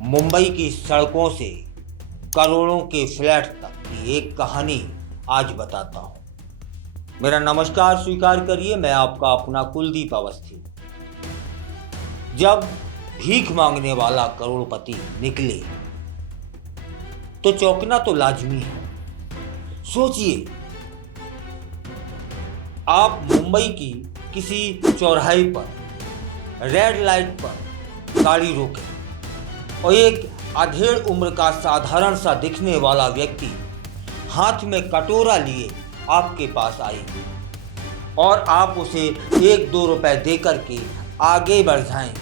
मुंबई की सड़कों से करोड़ों के फ्लैट तक की एक कहानी आज बताता हूं। मेरा नमस्कार स्वीकार करिए, मैं आपका अपना कुलदीप अवस्थी। जब भीख मांगने वाला करोड़पति निकले तो चौंकना तो लाजमी है। सोचिए, आप मुंबई की किसी चौराहे पर रेड लाइट पर गाड़ी रोके और एक अधेड़ उम्र का साधारण सा दिखने वाला व्यक्ति हाथ में कटोरा लिए आपके पास आए और आप उसे 1-2 रुपए देकर के आगे बढ़ जाएं।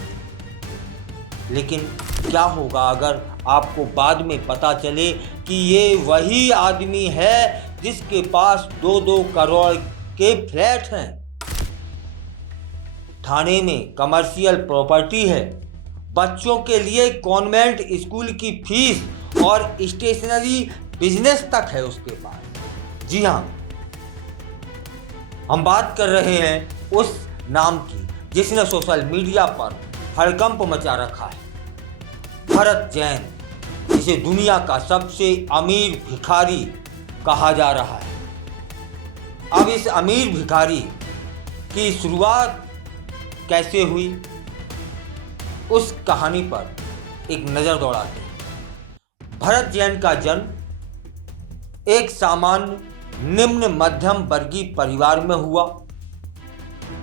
लेकिन क्या होगा अगर आपको बाद में पता चले कि ये वही आदमी है जिसके पास 2-2 करोड़ के फ्लैट हैं, ठाणे में कमर्शियल प्रॉपर्टी है, बच्चों के लिए कॉन्वेंट स्कूल की फीस और स्टेशनरी बिजनेस तक है उसके पास। जी हाँ, हम बात कर रहे हैं उस नाम की जिसने सोशल मीडिया पर हड़कंप मचा रखा है, भरत जैन, जिसे दुनिया का सबसे अमीर भिखारी कहा जा रहा है। अब इस अमीर भिखारी की शुरुआत कैसे हुई, उस कहानी पर एक नज़र दौड़ाते हैं। भरत जैन का जन्म एक सामान्य निम्न मध्यम वर्गीय परिवार में हुआ।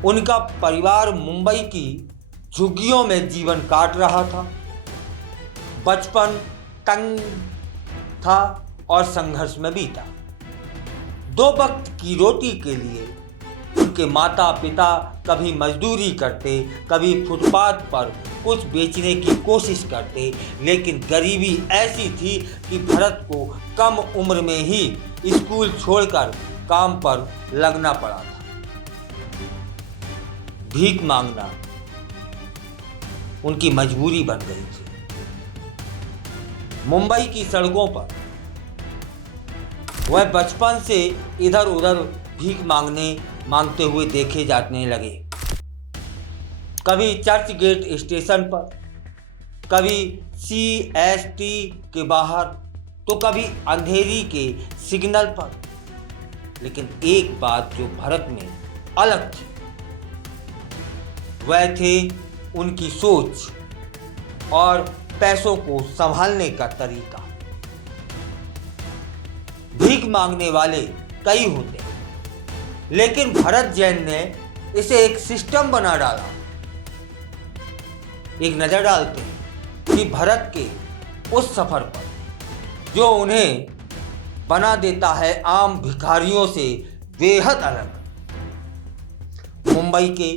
उनका परिवार मुंबई की झुग्गियों में जीवन काट रहा था। बचपन तंग था और संघर्ष में बीता। 2 वक्त की रोटी के लिए उनके माता पिता कभी मजदूरी करते, कभी फुटपाथ पर कुछ बेचने की कोशिश करते, लेकिन गरीबी ऐसी थी कि भरत को कम उम्र में ही स्कूल छोड़कर काम पर लगना पड़ा था। भीख मांगना उनकी मजबूरी बन गई थी। मुंबई की सड़कों पर वह बचपन से इधर उधर भीख मांगते हुए देखे जाने लगे। कभी चर्च गेट स्टेशन पर, कभी CST के बाहर, तो कभी अंधेरी के सिग्नल पर। लेकिन एक बात जो भरत में अलग थी, वह थे उनकी सोच और पैसों को संभालने का तरीका। भीख मांगने वाले कई होते हैं, लेकिन भरत जैन ने इसे एक सिस्टम बना डाला। एक नजर डालते हैं कि भरत के उस सफर पर जो उन्हें बना देता है आम भिखारियों से बेहद अलग। मुंबई के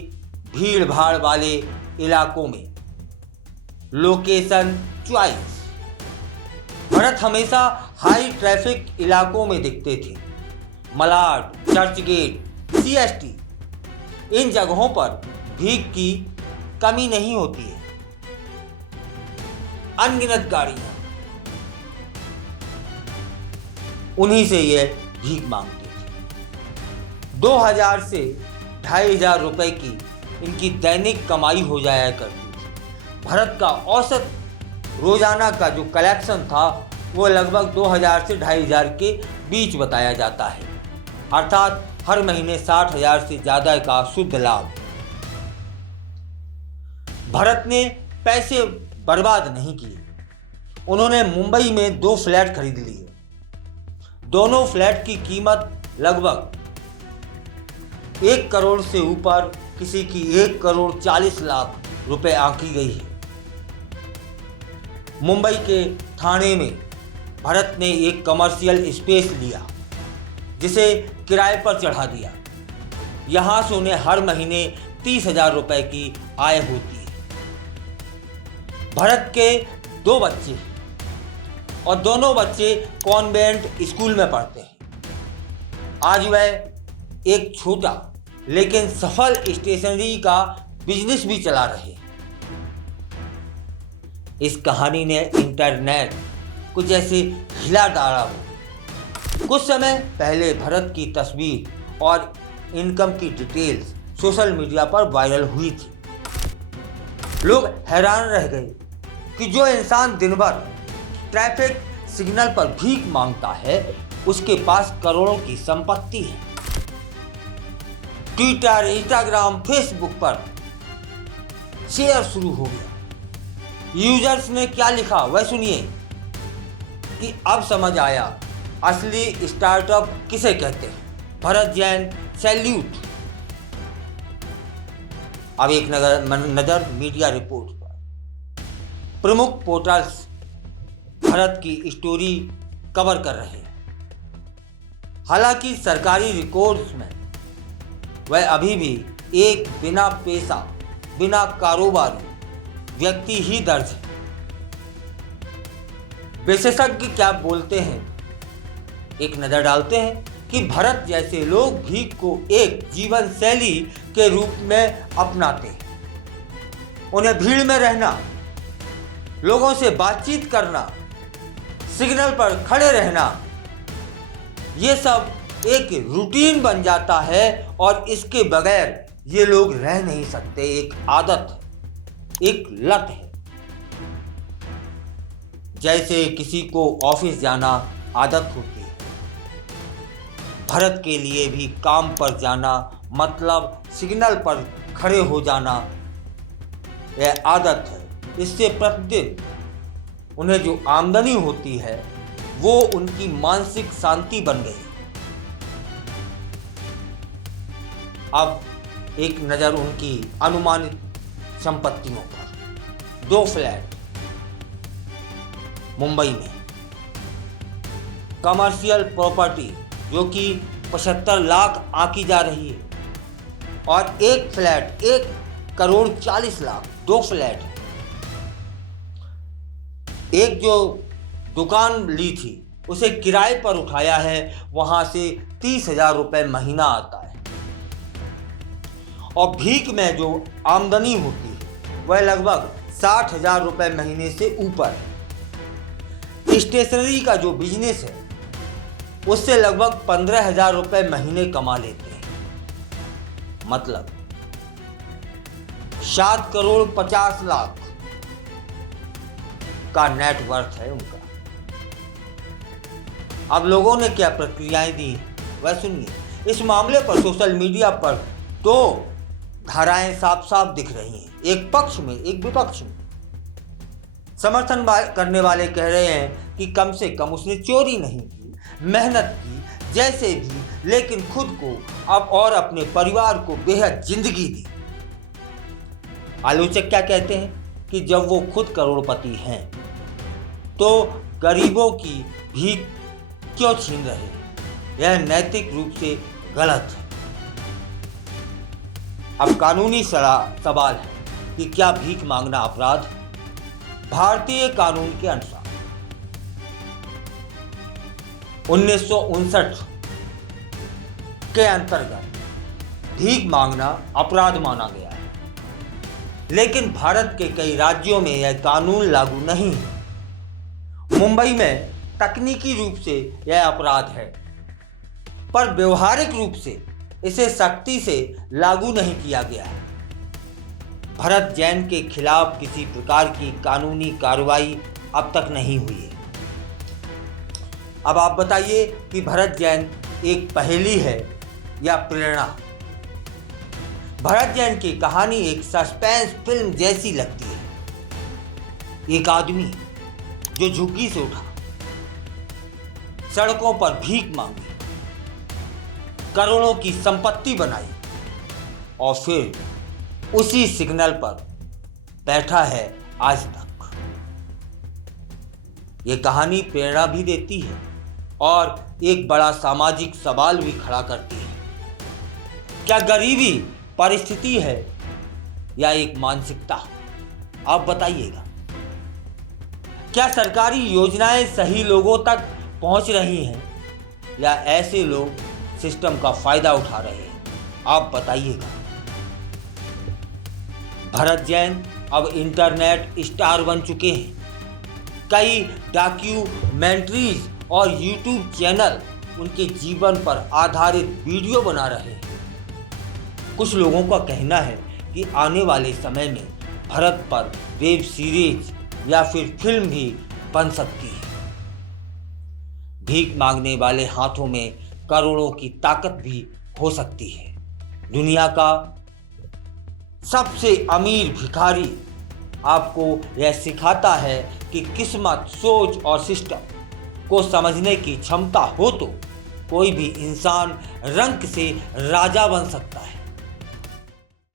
भीड़ भाड़ वाले इलाकों में लोकेशन चॉइस। भरत हमेशा हाई ट्रैफिक इलाकों में दिखते थे। मलाड, चर्च गेट, CST, इन जगहों पर भीख की कमी नहीं होती है। अनगिनत गाड़ियां उन्हीं से ये भीख मांगते थे। 2000 से 2500 रुपए की इनकी दैनिक कमाई हो जाया करती थी। भरत का औसत रोजाना का जो कलेक्शन था वो लगभग 2000 से 2500 के बीच बताया जाता है, अर्थात हर महीने 60,000 से ज़्यादा का शुद्ध लाभ। भरत ने पैसे बर्बाद नहीं किए। उन्होंने मुंबई में 2 फ्लैट खरीद लिए। दोनों फ्लैट की कीमत लगभग 1 करोड़ से ऊपर, किसी की 1 करोड़ 40 लाख रुपए आंकी गई है। मुंबई के ठाणे में भरत ने एक कमर्शियल स्पेस लिया, जिसे किराए पर चढ़ा दिया। यहाँ से उन्हें हर महीने 30,000 रुपए की आय होती है। भरत के 2 बच्चे हैं और दोनों बच्चे कॉन्वेंट स्कूल में पढ़ते हैं। आज वह एक छोटा लेकिन सफल स्टेशनरी का बिजनेस भी चला रहे हैं। इस कहानी ने इंटरनेट कुछ ऐसे हिला डाला हो। कुछ समय पहले भरत की तस्वीर और इनकम की डिटेल्स सोशल मीडिया पर वायरल हुई थी। लोग हैरान रह गए कि जो इंसान दिन भर ट्रैफिक सिग्नल पर भीख मांगता है उसके पास करोड़ों की संपत्ति है। ट्विटर, इंस्टाग्राम, फेसबुक पर शेयर शुरू हो गया। यूजर्स ने क्या लिखा वह सुनिए कि अब समझ आया असली स्टार्टअप किसे कहते हैं। भरत जैन सैल्यूट। अब एक नजर मीडिया रिपोर्ट पर। प्रमुख पोर्टल्स भारत की स्टोरी कवर कर रहे हैं। हालांकि सरकारी रिकॉर्ड्स में वह अभी भी एक बिना पेशा, बिना कारोबारी व्यक्ति ही दर्ज है। विशेषज्ञ क्या बोलते हैं, एक नजर डालते हैं कि भरत जैसे लोग भीख को एक जीवन शैली के रूप में अपनाते हैं। उन्हें भीड़ में रहना, लोगों से बातचीत करना, सिग्नल पर खड़े रहना, ये सब एक रूटीन बन जाता है और इसके बगैर ये लोग रह नहीं सकते। एक आदत है, एक लत है। जैसे किसी को ऑफिस जाना आदत होती है, भरत के लिए भी काम पर जाना मतलब सिग्नल पर खड़े हो जाना यह आदत है। इससे प्रतिदिन उन्हें जो आमदनी होती है वो उनकी मानसिक शांति बन गई। अब एक नज़र उनकी अनुमानित संपत्तियों पर। 2 फ्लैट मुंबई में, कमर्शियल प्रॉपर्टी जो कि 75 लाख आंकी जा रही है, और एक फ्लैट 1 करोड़ 40 लाख। 2 फ्लैट। एक जो दुकान ली थी उसे किराए पर उठाया है, वहां से 30,000 रुपये महीना आता है। और भीख में जो आमदनी होती है वह लगभग 60,000 रुपये महीने से ऊपर है। स्टेशनरी का जो बिजनेस है उससे लगभग 15,000 रुपये महीने कमा लेते हैं। मतलब 7 करोड़ 50 लाख का नेटवर्थ है उनका। अब लोगों ने क्या प्रक्रियाएं दी वह सुनिए। इस मामले पर सोशल मीडिया पर 2 धाराएं साफ साफ दिख रही हैं, एक पक्ष में एक विपक्ष में। समर्थन करने वाले कह रहे हैं कि कम से कम उसने चोरी नहीं की, मेहनत की जैसे भी, लेकिन खुद को अब और अपने परिवार को बेहद जिंदगी दी। आलोचक क्या कहते हैं कि जब वो खुद करोड़पति हैं तो गरीबों की भीख क्यों छीन रहे हैं, यह नैतिक रूप से गलत है। अब कानूनी सवाल है कि क्या भीख मांगना अपराध? भारतीय कानून के अनुसार 1959 के अंतर्गत भीख मांगना अपराध माना गया है, लेकिन भारत के कई राज्यों में यह कानून लागू नहीं है। मुंबई में तकनीकी रूप से यह अपराध है, पर व्यवहारिक रूप से इसे सख्ती से लागू नहीं किया गया है। भरत जैन के खिलाफ किसी प्रकार की कानूनी कार्रवाई अब तक नहीं हुई है। अब आप बताइए कि भरत जैन एक पहेली है या प्रेरणा? भरत जैन की कहानी एक सस्पेंस फिल्म जैसी लगती है। एक आदमी जो झुग्गी से उठा, सड़कों पर भीख मांगी, करोड़ों की संपत्ति बनाई और फिर उसी सिग्नल पर बैठा है आज तक। ये कहानी प्रेरणा भी देती है और एक बड़ा सामाजिक सवाल भी खड़ा करती है। क्या गरीबी परिस्थिति है या एक मानसिकता? आप बताइएगा। क्या सरकारी योजनाएं सही लोगों तक पहुंच रही हैं या ऐसे लोग सिस्टम का फायदा उठा रहे हैं? आप बताइएगा। भरत जैन अब इंटरनेट स्टार बन चुके हैं। कई डॉक्यूमेंट्रीज और यूट्यूब चैनल उनके जीवन पर आधारित वीडियो बना रहे हैं। कुछ लोगों का कहना है कि आने वाले समय में भरत पर वेब सीरीज या फिर फिल्म भी बन सकती है। भीख मांगने वाले हाथों में करोड़ों की ताकत भी हो सकती है। दुनिया का सबसे अमीर भिखारी आपको यह सिखाता है कि किस्मत, सोच और सिस्टम को समझने की क्षमता हो तो कोई भी इंसान रंक से राजा बन सकता है।